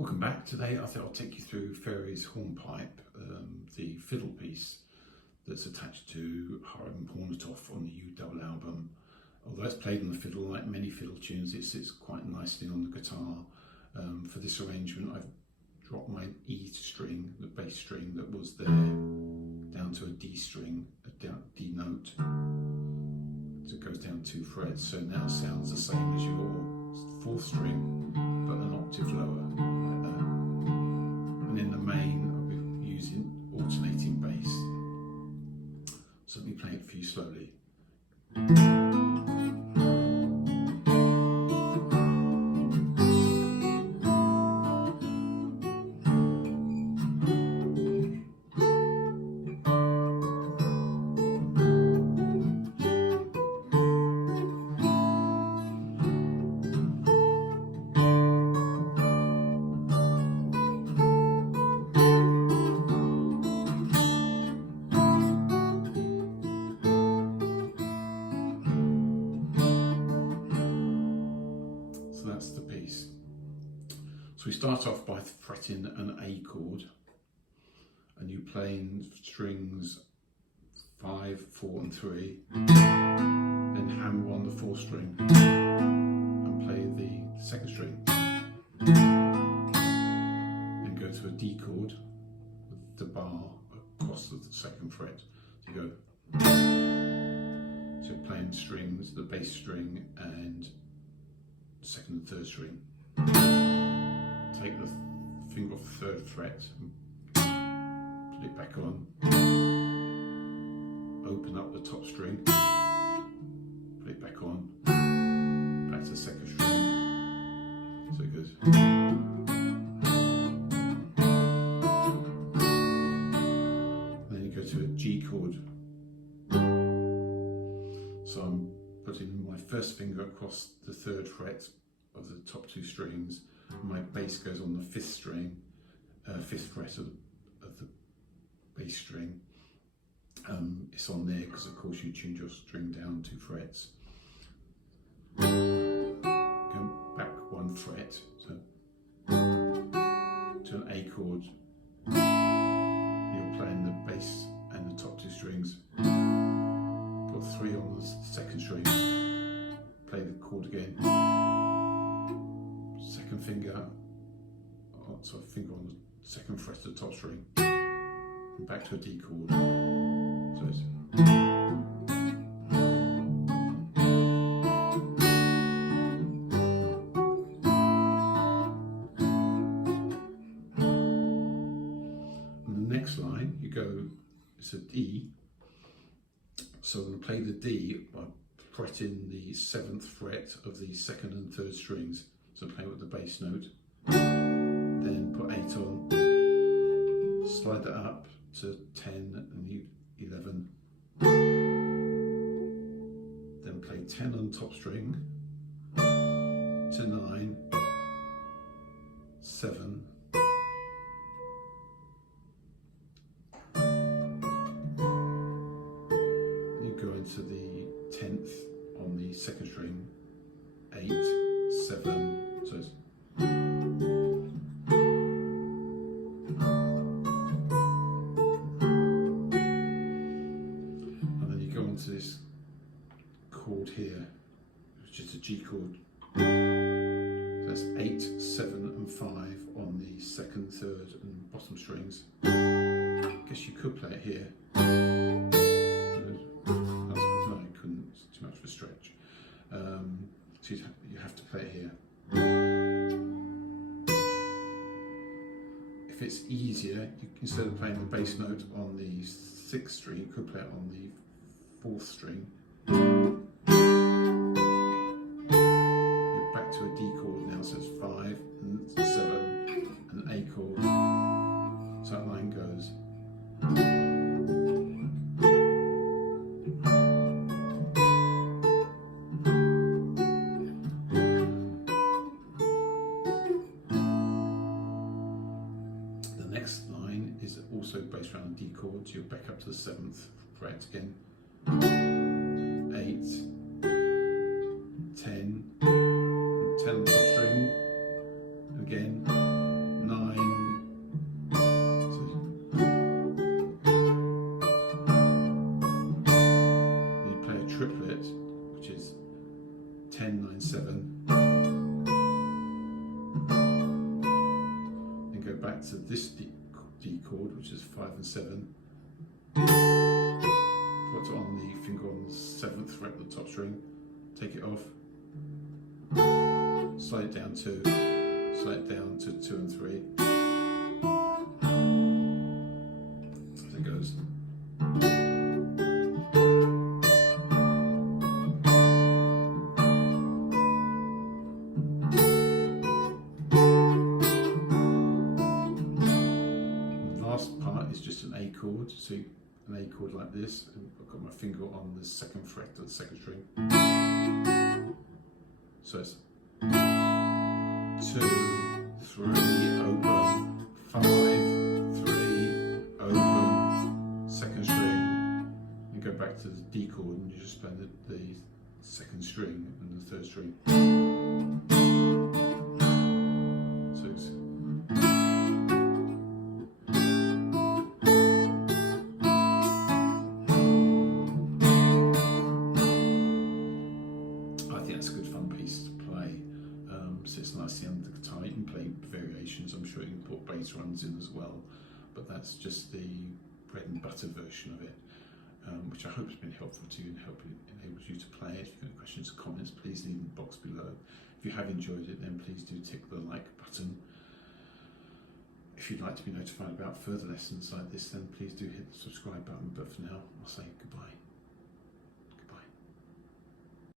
Welcome back. Today I thought I'll take you through Fairies' hornpipe, the fiddle piece that's attached to Hiram on the U-double album. Although it's played on the fiddle, like many fiddle tunes, it sits quite nicely on the guitar. For this arrangement I've dropped my E string, the bass string that was there, down to a D string, a D note. So it goes down 2 frets, so now it sounds the same as your 4th string, but an octave lower. And in the main, I'll be using alternating bass. So let me play it for you slowly. So that's the piece. So we start off by fretting an A chord, and you playing strings 5, 4 and 3, then hammer on the 4th string and play the 2nd string, then go to a D chord with the bar across the 2nd fret. So you go, so you're playing strings, the bass string and 2nd and 3rd string. Take the finger off the 3rd fret and put it back on. Open up the top string, put it back on, back to the 2nd string. So it goes. Then you go to a G chord. So I'm putting my 1st finger across the 3rd fret of the top 2 strings. My bass goes on the 5th string, 5th fret of the bass string. It's on there because of course you tuned your string down 2 frets. Go back 1 fret, so to an A chord. You're playing the bass and the top 2 strings. Put 3 on the 2nd string. Play the chord again. 2nd finger, so finger on the 2nd fret of the top string, and back to a D chord. So it's and the next line you go, it's a D. So I'm going to play the D by fretting the 7th fret of the 2nd and 3rd strings. So play with the bass note, then put 8 on, slide that up to 10 and 11, then play 10 on top string, to 9, 7, you go into the 10th on the 2nd string, 8, 7, so it's and then you go onto this chord here, which is a G chord. So that's 8, 7 and 5 on the 2nd, 3rd and bottom strings. I guess you could play it here. No, I couldn't, it's too much of a stretch. So you have to play it here. If it's easier, instead of playing the bass note on the 6th string, you could play it on the 4th string. You're back to a D chord now, so it's 5 and 7 and an A chord. So that line goes. Next line is also based around D chords. You're back up to the 7th fret again. 8, 10, 10 on the top string, and again back to this D chord, which is 5 and 7. Put it on the finger on the 7th fret of the top string, take it off, slide it down 2, slide it down to 2 and 3. As it goes. The last part is just an A chord, so an A chord like this, and I've got my finger on the 2nd fret of the 2nd string. So it's 2, 3, open, 5, 3, open, 2nd string, and go back to the D chord, and you just play the 2nd string and the 3rd string. So it's sits nicely under the guitar. You can play variations, I'm sure you can put bass runs in as well, but that's just the bread and butter version of it, which I hope has been helpful to you and enables you to play it. If you've got any questions or comments, please leave in the box below. If you have enjoyed it, then please do tick the like button. If you'd like to be notified about further lessons like this, then please do hit the subscribe button, but for now I'll say goodbye.